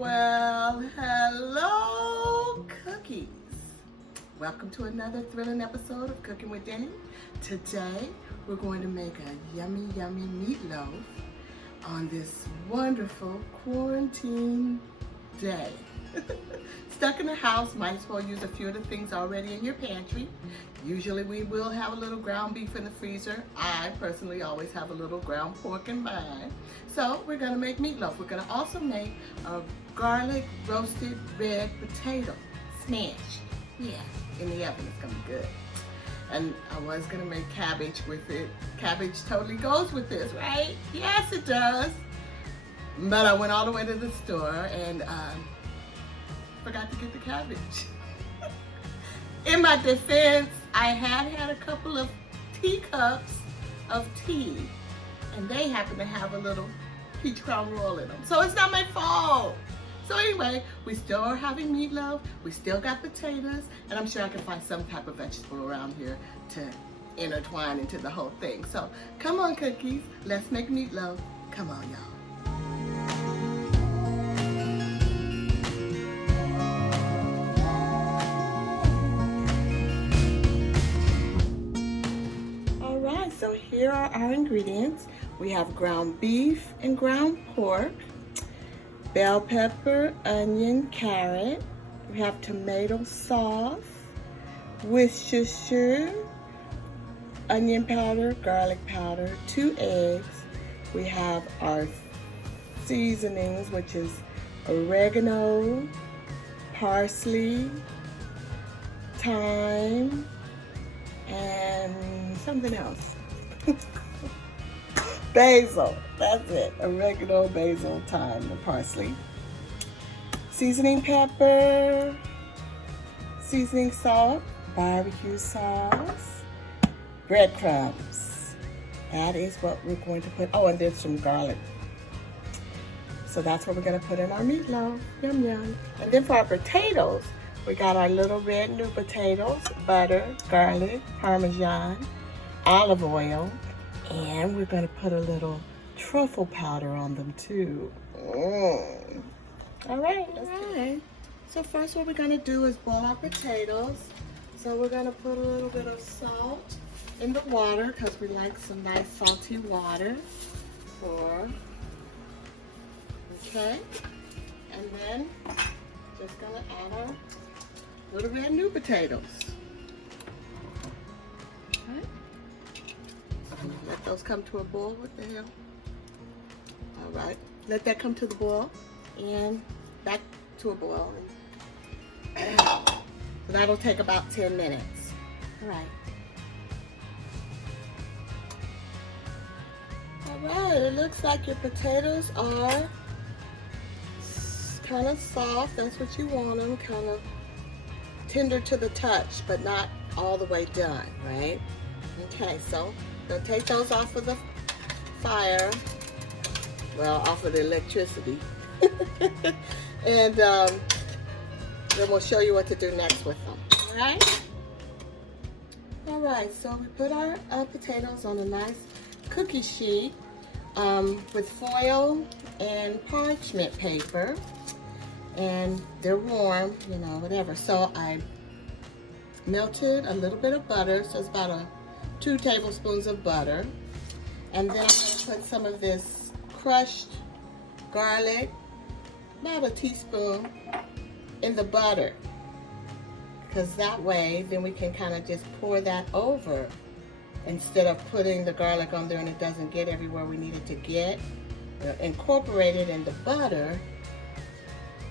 Well, hello, cookies. Welcome to another thrilling episode of Cooking with Denny. Today, we're going to make a yummy, yummy meatloaf on this wonderful quarantine day. Stuck in the house, might as well use a few of the things already in your pantry. Usually we will have a little ground beef in the freezer. I personally always have a little ground pork in mine. So we're gonna make meatloaf. We're gonna also make a garlic roasted red potato smash. Yeah, in the oven, it's gonna be good. And I was gonna make cabbage with it. Cabbage totally goes with this, right? Yes, it does. But I went all the way to the store and forgot to get the cabbage. In my defense, I had a couple of teacups of tea, and they happen to have a little peach crown roll in them. So it's not my fault. So anyway, we still are having meatloaf, we still got potatoes, and I'm sure I can find some type of vegetable around here to intertwine into the whole thing. So come on, cookies, let's make meatloaf. Come on, y'all. So here are our ingredients. We have ground beef and ground pork, bell pepper, onion, carrot. We have tomato sauce, Worcestershire, onion powder, garlic powder, 2 eggs. We have our seasonings, which is oregano, parsley, thyme, and something else. Basil, that's it. Oregano, basil, thyme, and parsley. Seasoning pepper, seasoning salt, barbecue sauce, breadcrumbs. That is what we're going to put. Oh, and there's some garlic. So that's what we're going to put in our meatloaf. Yum, yum. And then for our potatoes, we got our little red new potatoes, butter, garlic, Parmesan, olive oil, and we're going to put a little truffle powder on them too. All right, So first what we're going to do is boil our potatoes. So we're going to put a little bit of salt in the water because we like some nice salty water. Okay, and then just going to add our little red new potatoes. Okay. Let those come to a boil. What the hell? All right. Let that come to the boil and back to a boil. So that'll take about 10 minutes. All right. All right. It looks like your potatoes are kind of soft. That's what you want them. Kind of tender to the touch, but not all the way done, right? Okay, so gonna take those off of the fire, well, off of the electricity, and then we'll show you what to do next with them. All right? All right, so we put our potatoes on a nice cookie sheet with foil and parchment paper, and they're warm, you know, whatever. So I melted a little bit of butter, so it's about 2 tablespoons of butter. And then I'm going to put some of this crushed garlic, about a teaspoon, in the butter. Because that way, then we can kind of just pour that over instead of putting the garlic on there and it doesn't get everywhere we need it to get. Incorporate it in the butter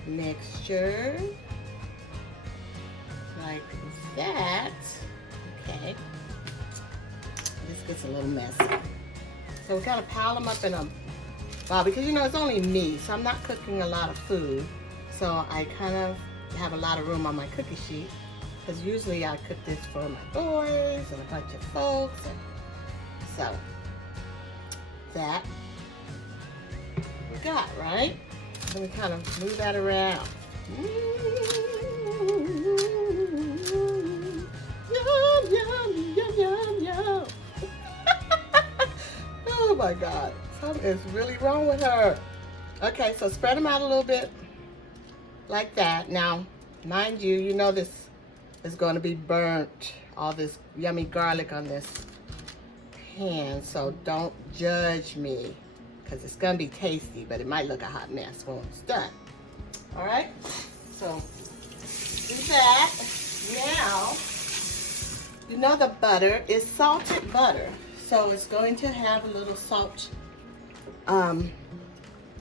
mixture like that. Okay. This gets a little messy. So we gotta pile them up in a bowl because you know it's only me, so I'm not cooking a lot of food. So I kind of have a lot of room on my cookie sheet because usually I cook this for my boys and a bunch of folks. And so that we got, right? Then we kind of move that around. Yum, yum, yum, yum, yum. Oh my God, something is really wrong with her. Okay, so spread them out a little bit. like that. Now, mind you, you know this is going to be burnt, all this yummy garlic on this pan, so don't judge me, because it's going to be tasty, but it might look a hot mess when it's done. All right, so do that. Now, you know the butter is salted butter, so it's going to have a little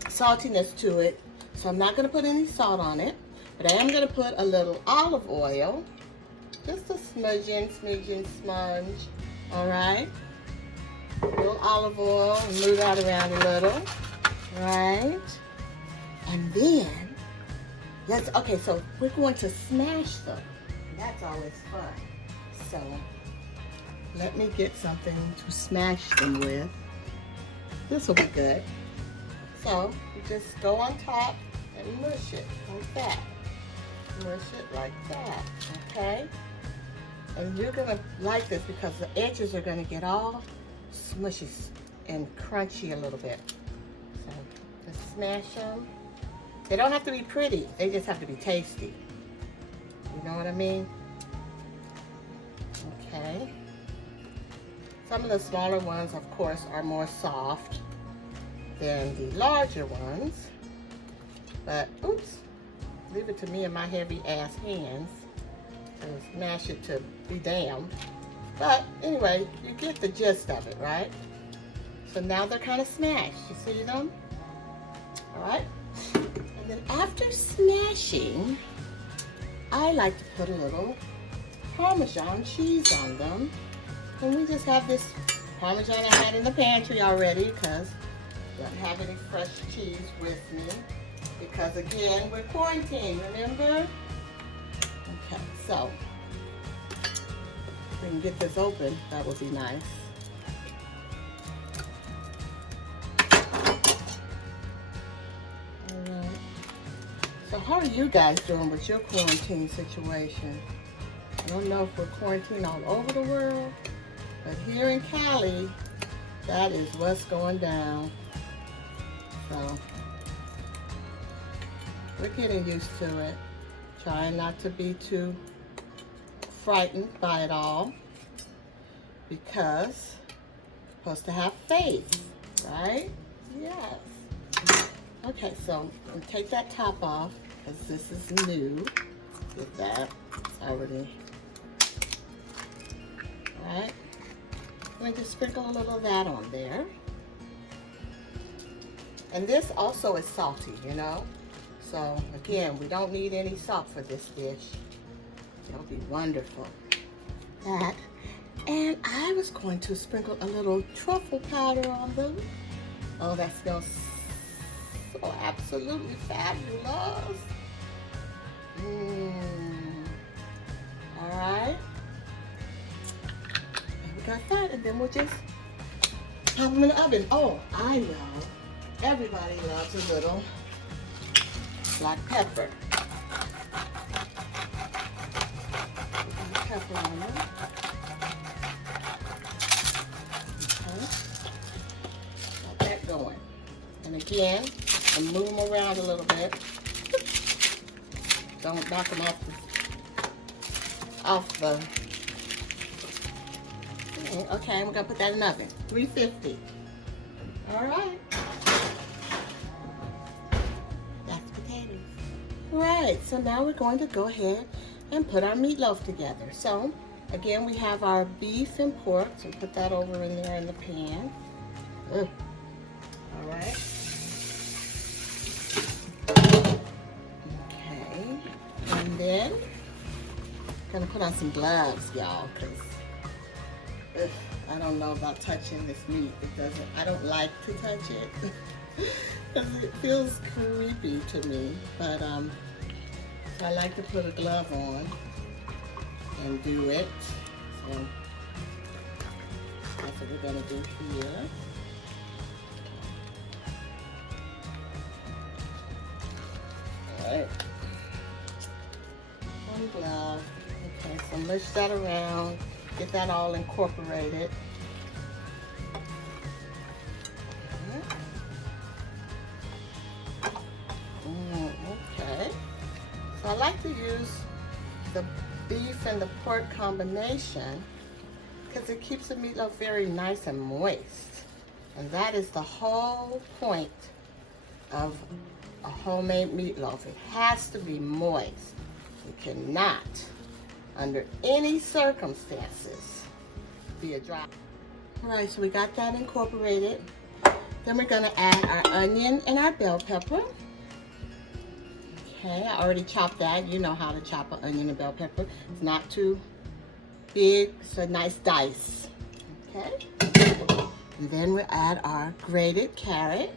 saltiness to it. So I'm not going to put any salt on it, but I am going to put a little olive oil, just a smudge. All right, a little olive oil, and move that around a little, right? And then okay, so we're going to smash them. That's always fun. So let me get something to smash them with. This will be good. So you just go on top and mush it like that. Mush it like that, okay? And you're gonna like this because the edges are gonna get all smushy and crunchy a little bit. So just smash them. They don't have to be pretty, they just have to be tasty. You know what I mean? Okay. Some of the smaller ones, of course, are more soft than the larger ones. But, oops, leave it to me and my heavy ass hands and smash it to be damned. But anyway, you get the gist of it, right? So now they're kind of smashed. You see them? All right. And then after smashing, I like to put a little Parmesan cheese on them. And we just have this Parmesan I had in the pantry already because I don't have any fresh cheese with me. Because again, we're quarantined, remember? Okay, so if we can get this open, that would be nice. Alright. So how are you guys doing with your quarantine situation? I don't know if we're quarantined all over the world, but here in Cali, that is what's going down. So we're getting used to it. Trying not to be too frightened by it all, because we're supposed to have faith, right? Yes. Okay, so I'm gonna take that top off because this is new. Get that. It's already. All right. I'm going to sprinkle a little of that on there. And this also is salty, you know. So again, we don't need any salt for this dish. It'll be wonderful. That. And I was going to sprinkle a little truffle powder on them. Oh, that smells so absolutely fabulous. All right. And we got that, and then we'll just have them in the oven. Oh, I know. Everybody loves a little black pepper. Black pepper on them. Okay. Got that going. And again, and move them around a little bit. Don't knock them off the. Okay, we're gonna put that in the oven. 350. All right. That's potatoes. All right, so now we're going to go ahead and put our meatloaf together. So again, we have our beef and pork. So put that over in there in the pan. Ugh. All right. And then I'm gonna put on some gloves, y'all, because I don't know about touching this meat. I don't like to touch it because it feels creepy to me. But so I like to put a glove on and do it. So that's what we're gonna do here. All right. Glove. Okay, so mush that around, get that all incorporated. Okay. I like to use the beef and the pork combination because it keeps the meatloaf very nice and moist. And that is the whole point of a homemade meatloaf. It has to be moist. You cannot, under any circumstances, be a dry. All right, so we got that incorporated. Then we're gonna add our onion and our bell pepper. Okay, I already chopped that. You know how to chop an onion and bell pepper. It's not too big, it's a nice dice. Okay, and then we'll add our grated carrot.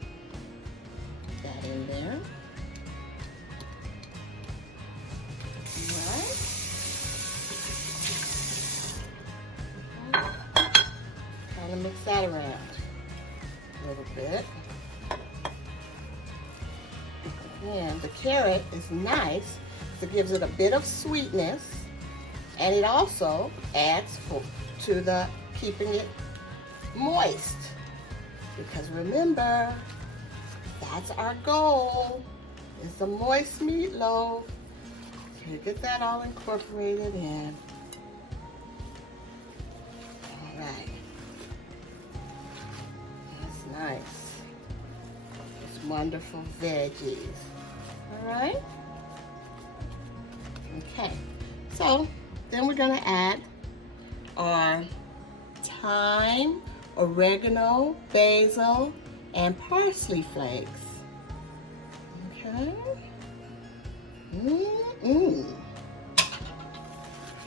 Put that in there. All right. Kind of mix that around a little bit. And the carrot is nice, so it gives it a bit of sweetness, and it also adds to the keeping it moist. Because remember, that's our goal, is the moist meatloaf. So you get that all incorporated in. All right. That's nice. It's wonderful veggies. All right. Okay. So then we're gonna add our thyme, oregano, basil, and parsley flakes. Okay.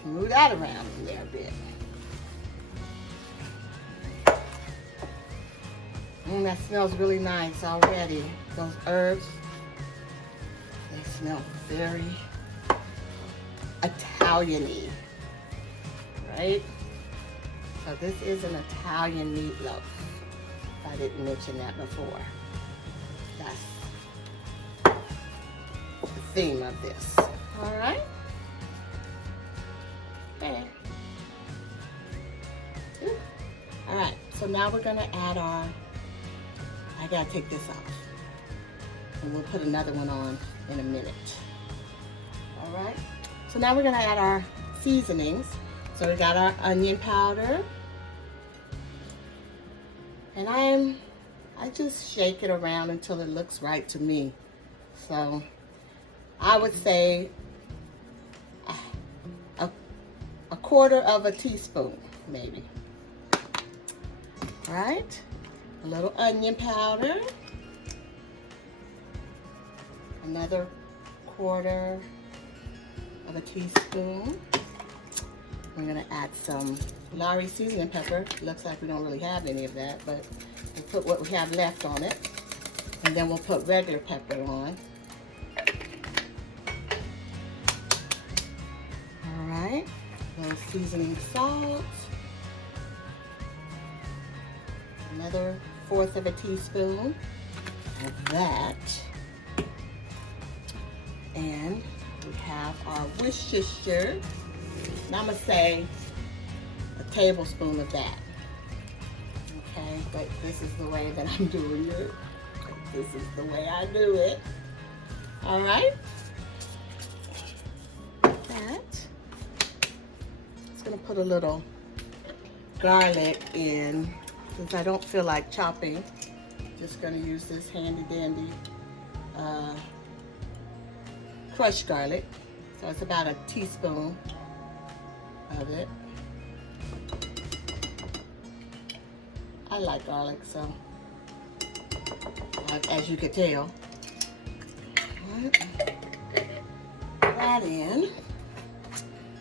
Move that around in there a bit. That smells really nice already. Those herbs, they smell very Italian-y, right? So this is an Italian meatloaf. I didn't mention that before. That's the theme of this. All right. Okay. All right. So now we're gonna add our. I gotta take this off, and we'll put another one on in a minute. All right. So now we're gonna add our seasonings. So we got our onion powder, and I just shake it around until it looks right to me. So I would say a quarter of a teaspoon, maybe. All right, a little onion powder, another quarter of a teaspoon. We're gonna add some Lowry seasoning pepper. Looks like we don't really have any of that, but we'll put what we have left on it. And then we'll put regular pepper on. All right, a little seasoning salt. Another fourth of a teaspoon of that. And we have our Worcestershire. And I'm gonna say a tablespoon of that. Okay, but this is the way that I'm doing it. This is the way I do it. All right. That. Just gonna put a little garlic in, since I don't feel like chopping. Just gonna use this handy dandy crushed garlic. So it's about a teaspoon of it. I like garlic, so as you can tell. That in.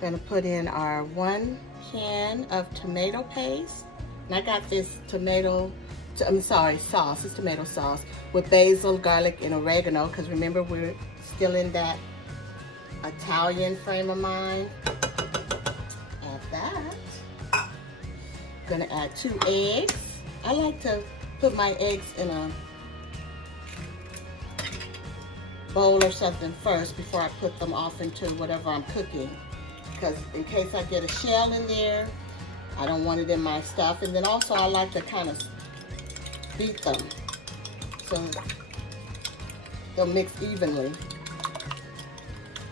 Gonna put in our 1 can of tomato paste. And I got this sauce. It's tomato sauce with basil, garlic, and oregano, because remember we're still in that Italian frame of mind. Add that. Gonna add 2 eggs. I like to put my eggs in a bowl or something first before I put them off into whatever I'm cooking, because in case I get a shell in there, I don't want it in my stuff. And then also I like to kind of beat them so they'll mix evenly.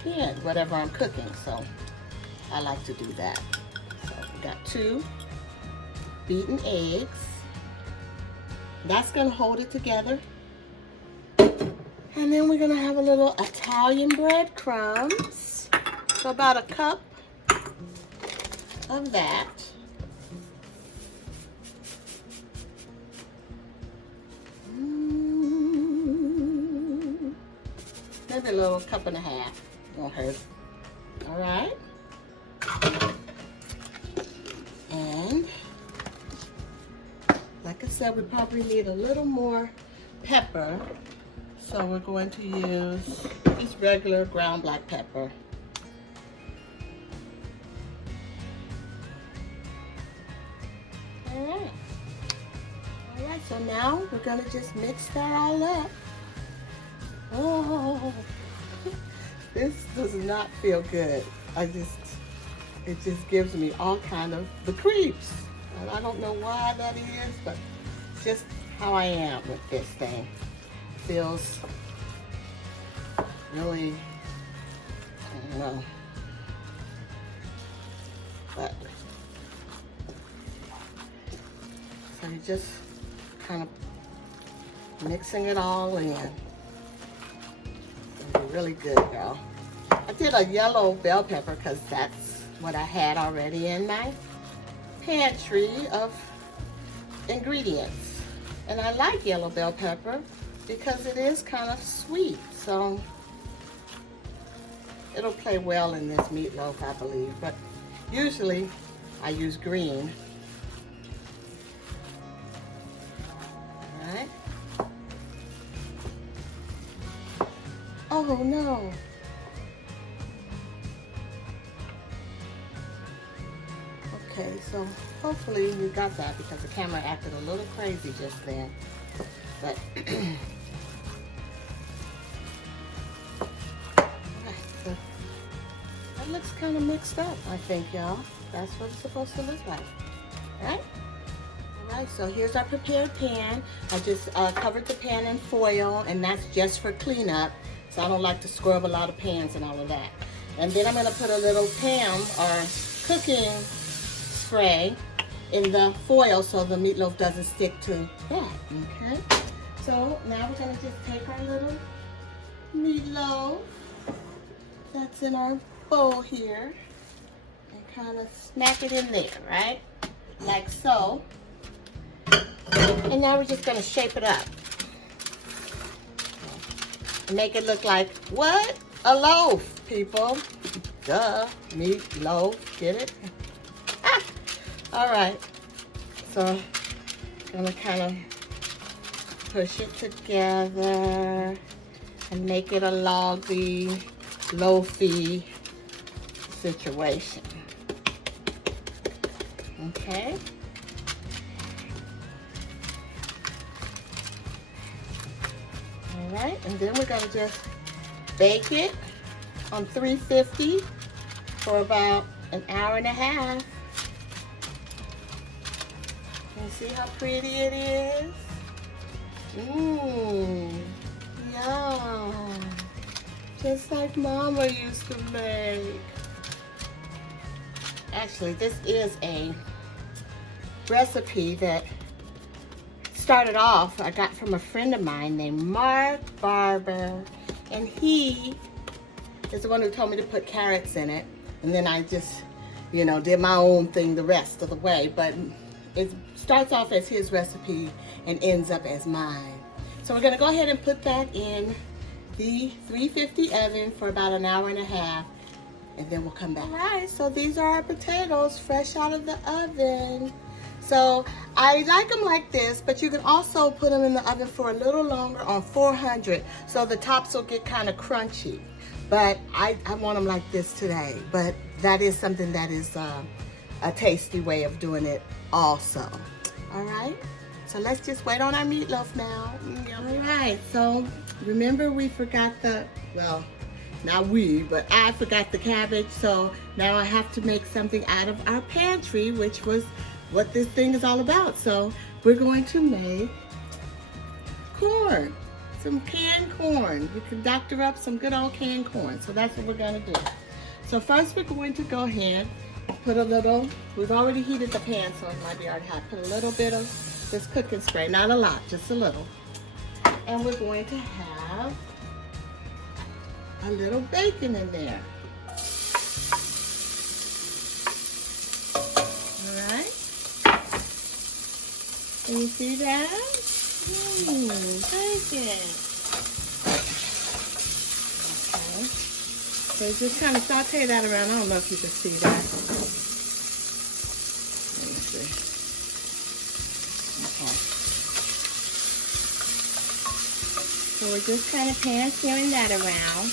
end, whatever I'm cooking. So I like to do that. So we got 2 beaten eggs. That's gonna hold it together. And then we're gonna have a little Italian breadcrumbs. So about a cup of that. Maybe a little cup and a half. Won't hurt. All right. And like I said, we probably need a little more pepper. So we're going to use just regular ground black pepper. All right. All right, so now we're gonna just mix that all up. Oh, this does not feel good. It just gives me all kind of the creeps. And I don't know why that is, but it's just how I am with this thing. Feels really, I don't know. But, so you're just kind of mixing it all in. It'll be really good, girl. I did a yellow bell pepper because that's what I had already in my pantry of ingredients. And I like yellow bell pepper because it is kind of sweet. So it'll play well in this meatloaf, I believe. But usually I use green. All right. Oh no. Okay, so hopefully you got that because the camera acted a little crazy just then. But okay, so that looks kind of mixed up, I think, y'all. That's what it's supposed to look like. All right, so here's our prepared pan. I just covered the pan in foil, and that's just for cleanup. So I don't like to scrub a lot of pans and all of that. And then I'm gonna put a little Pam or cooking spray in the foil so the meatloaf doesn't stick to that, okay? So now we're gonna just take our little meatloaf that's in our bowl here and kind of smack it in there, right? Like so. And now we're just gonna shape it up. Make it look like, what? A loaf, people. Duh, meatloaf, get it? Ah. All right, so I'm gonna kind of push it together and make it a loggy, loafy situation. Okay. All right, and then we're gonna just bake it on 350 for about an hour and a half. Can you see how pretty it is? Mmm, yum. Just like Mama used to make. Actually, this is a recipe that started off, I got from a friend of mine named Mark Barber, and he is the one who told me to put carrots in it, and then I just, you know, did my own thing the rest of the way, but it starts off as his recipe and ends up as mine. So we're gonna go ahead and put that in the 350 oven for about an hour and a half, and then we'll come back. All right, so these are our potatoes fresh out of the oven. So I like them like this, but you can also put them in the oven for a little longer on 400 so the tops will get kind of crunchy. But I want them like this today. But that is something that is a tasty way of doing it also. All right, so let's just wait on our meatloaf now. All right, so remember we forgot the, well, not we, but I forgot the cabbage. So now I have to make something out of our pantry, which was what this thing is all about. So we're going to make corn. some canned corn. You can doctor up some good old canned corn. So that's what we're gonna do. So first we're going to go ahead, put a little, we've already heated the pan so it might be already hot. Put a little bit of this cooking spray, not a lot, just a little. And we're going to have a little bacon in there. All right. Can you see that? Bacon. Okay. So just kind of saute that around. I don't know if you can see that. Let me see. Okay. So we're just kind of pan-searing that around.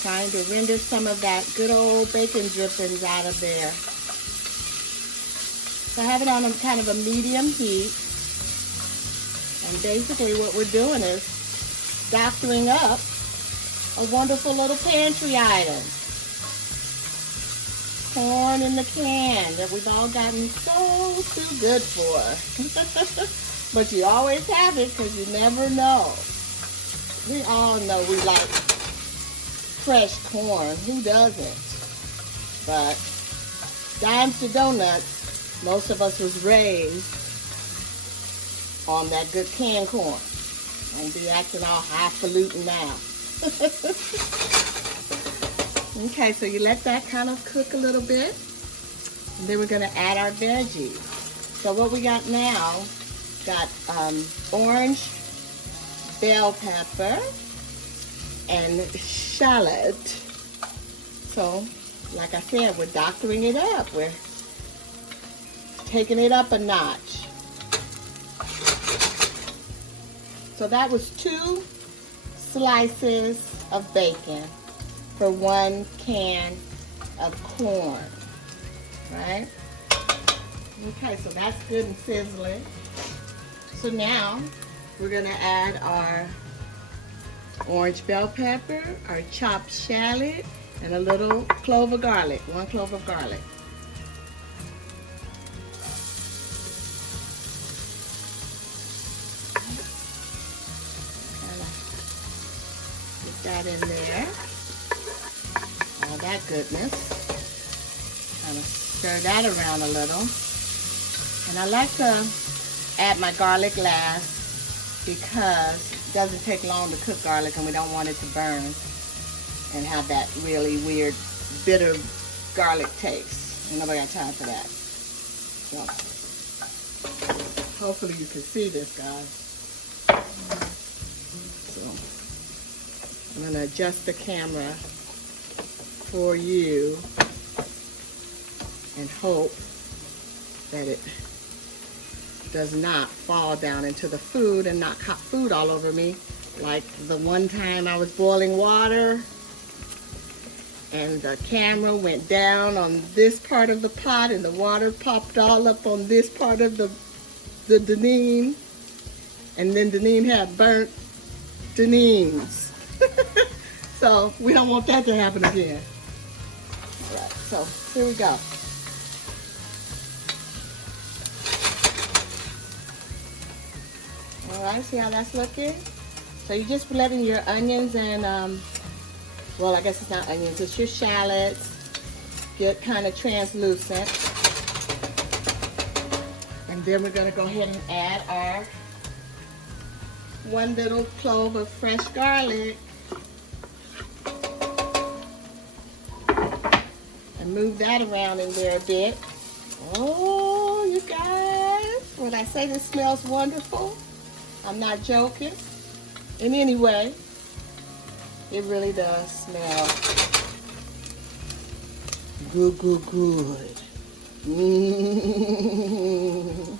Trying to render some of that good old bacon drippings out of there. So I have it on a kind of a medium heat. And basically what we're doing is doctoring up a wonderful little pantry item. Corn in the can that we've all gotten so too good for. But you always have it because you never know. We all know we like fresh corn. Who doesn't? But dimes to donuts, most of us was raised on that good canned corn. Don't be acting all highfalutin now. Okay, so you let that kind of cook a little bit. And then we're going to add our veggies. So what we got now, got orange bell pepper and shallot. So, like I said, we're doctoring it up. We're taking it up a notch. So that was 2 slices of bacon for 1 can of corn, right? Okay, so that's good and sizzling. So now we're gonna add our orange bell pepper, our chopped shallot, and a little clove of garlic, 1 clove of garlic. That in there, all that goodness. Kind of stir that around a little. And I like to add my garlic last because it doesn't take long to cook garlic and we don't want it to burn and have that really weird bitter garlic taste. And nobody got time for that. So hopefully you can see this, guys. I'm going to adjust the camera for you and hope that it does not fall down into the food and knock hot food all over me, like the one time I was boiling water and the camera went down on this part of the pot and the water popped all up on this part of the Deneen, and then Deneen had burnt Deneens. So we don't want that to happen again. All right, so here we go. All right, see how that's looking? So you're just letting your onions and, well, I guess it's not onions, it's your shallots get kind of translucent. And then we're gonna go ahead and add our 1 little clove of fresh garlic. And move that around in there a bit. Oh, you guys, when I say this smells wonderful, I'm not joking. In any way, it really does smell good, good, good. Mm.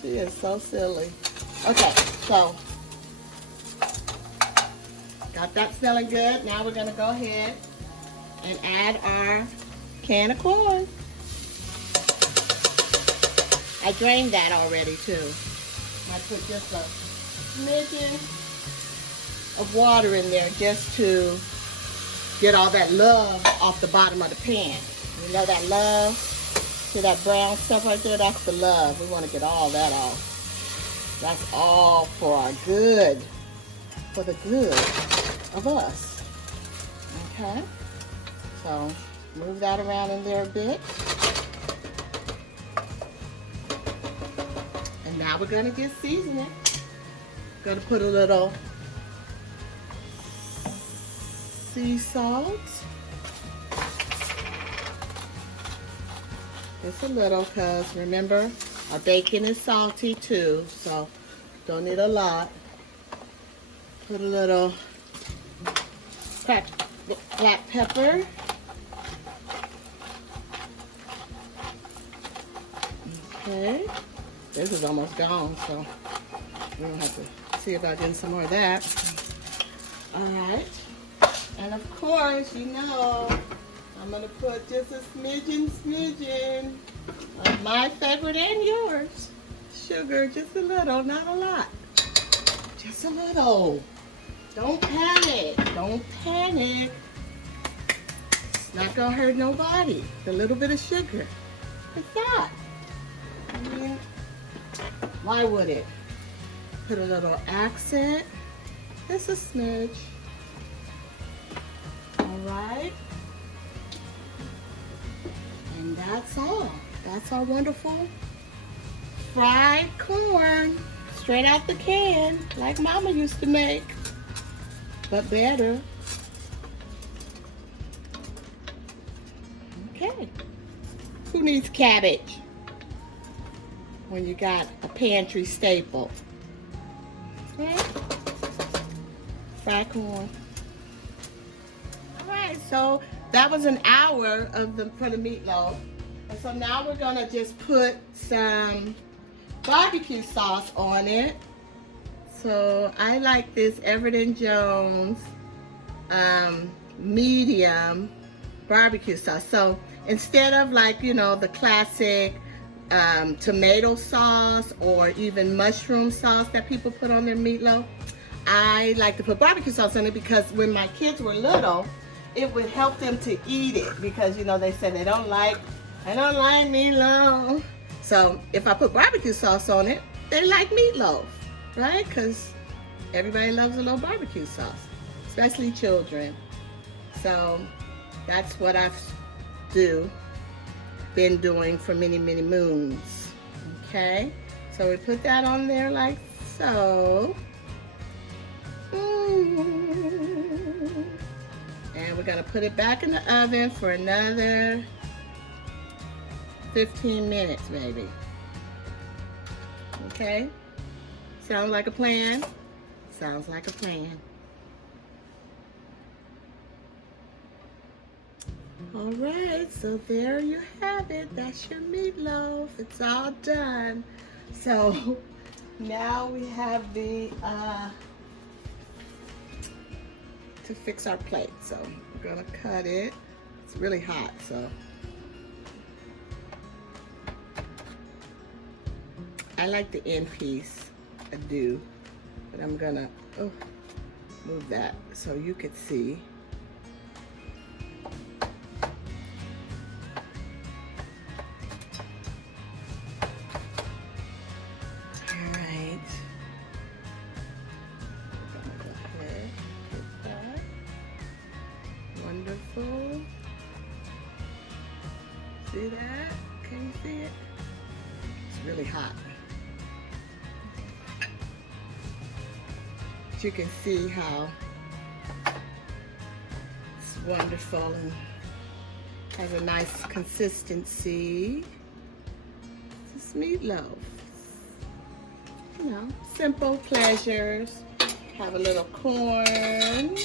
She is so silly. Okay, so got that smelling good. Now we're gonna go ahead and add our can of corn. I drained that already too. I put just a smidgen of water in there just to get all that love off the bottom of the pan. You know that love? See that brown stuff right there? That's the love. We want to get all that off. That's all for our good, for the good of us. Okay? So move that around in there a bit. And now we're gonna get seasoning. Gonna put a little sea salt. Just a little, because remember, our bacon is salty too, so don't need a lot. Put a little cracked black pepper. Okay, this is almost gone, so we don't have to see about getting some more of that. All right, and of course, you know, I'm gonna put just a smidgen of my favorite and yours. Sugar, just a little, not a lot. Just a little. Don't panic. Don't panic. It's not gonna hurt nobody. A little bit of sugar. It's not. I mean, why would it? Put a little accent. Just a smidge. All right. And that's all. That's our wonderful fried corn, straight out the can, like Mama used to make, but better. Okay. Who needs cabbage when you got a pantry staple? Okay. Fried corn. All right, so that was an hour for the meatloaf. And so now we're gonna just put some barbecue sauce on it. So I like this Everett & Jones medium barbecue sauce. So instead of, like, you know, the classic tomato sauce or even mushroom sauce that people put on their meatloaf, I like to put barbecue sauce on it because when my kids were little, it would help them to eat it because, you know, they said I don't like meatloaf. So if I put barbecue sauce on it, they like meatloaf, right? Because everybody loves a little barbecue sauce, especially children. So that's what I've been doing for many, many moons. Okay, so we put that on there like so. And we're gonna put it back in the oven for another 15 minutes maybe. Okay, sounds like a plan? Sounds like a plan. All right, so there you have it. That's your meatloaf. It's all done. So now we have the to fix our plate. So we're gonna cut it. It's really hot, so I like the end piece. I do, but I'm gonna move that so you could see. Wonderful. See that? Can you see it? It's really hot. But you can see how it's wonderful and has a nice consistency. It's meatloaf. You know, simple pleasures. Have a little corn,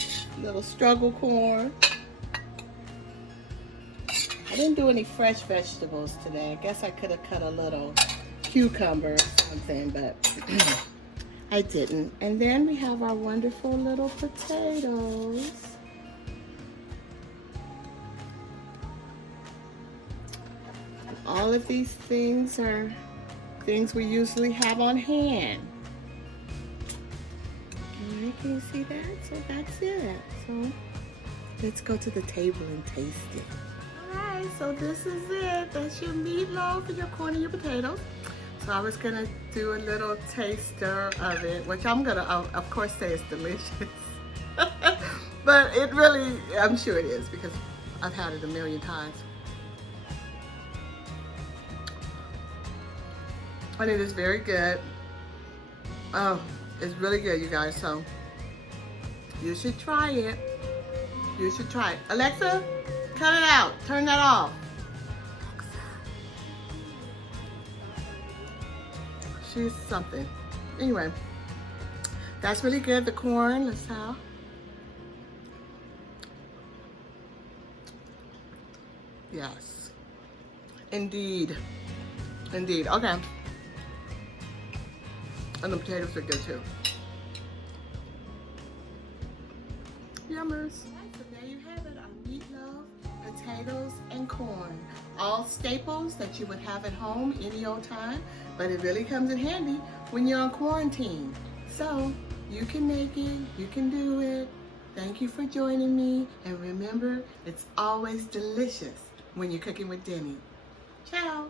little struggle corn. I didn't do any fresh vegetables today. I guess I could have cut a little cucumber or something, but I didn't. And then we have our wonderful little potatoes. And all of these things are things we usually have on hand. All right, can you see that? So that's it. So let's go to the table and taste it. So this is it. That's your meatloaf and your corn and your potatoes. So I was gonna do do a little taster of it, which I'm gonna, of course, say it's delicious. But it really, I'm sure it is because I've had it a million times. And it is very good. Oh, it's really good, you guys. So you should try it. You should try it. Alexa, cut it out. Turn that off. She's something. Anyway, that's really good. The corn, let's have. Yes. Indeed. Indeed. Okay. And the potatoes are good too. Yummers. So there you have it, our meatloaf, potatoes, and corn. All staples that you would have at home any old time, but it really comes in handy when you're on quarantine. So you can make it, you can do it. Thank you for joining me. And remember, it's always delicious when you're cooking with Denny. Ciao.